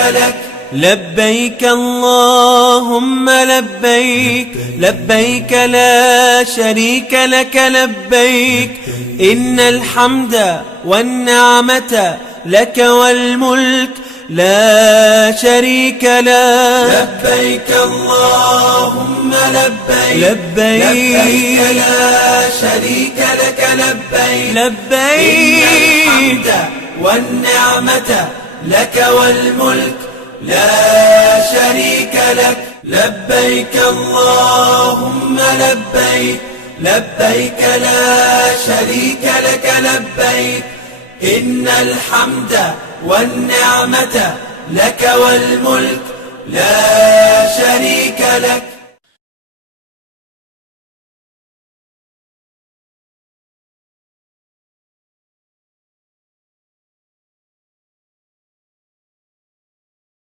لك. لبيك اللهم لبيك، لبيك لا شريك لك لبيك، إن الحمد والنعمة لك والملك لا شريك لك. لبيك اللهم لبيك، لبيك لا شريك لك لبيك، لبيك إن الحمد والنعمة لك والملك لا شريك لك. لبيك اللهم لبيك، لبيك لا شريك لك لبيك، إن الحمد والنعمة لك والملك لا شريك لك.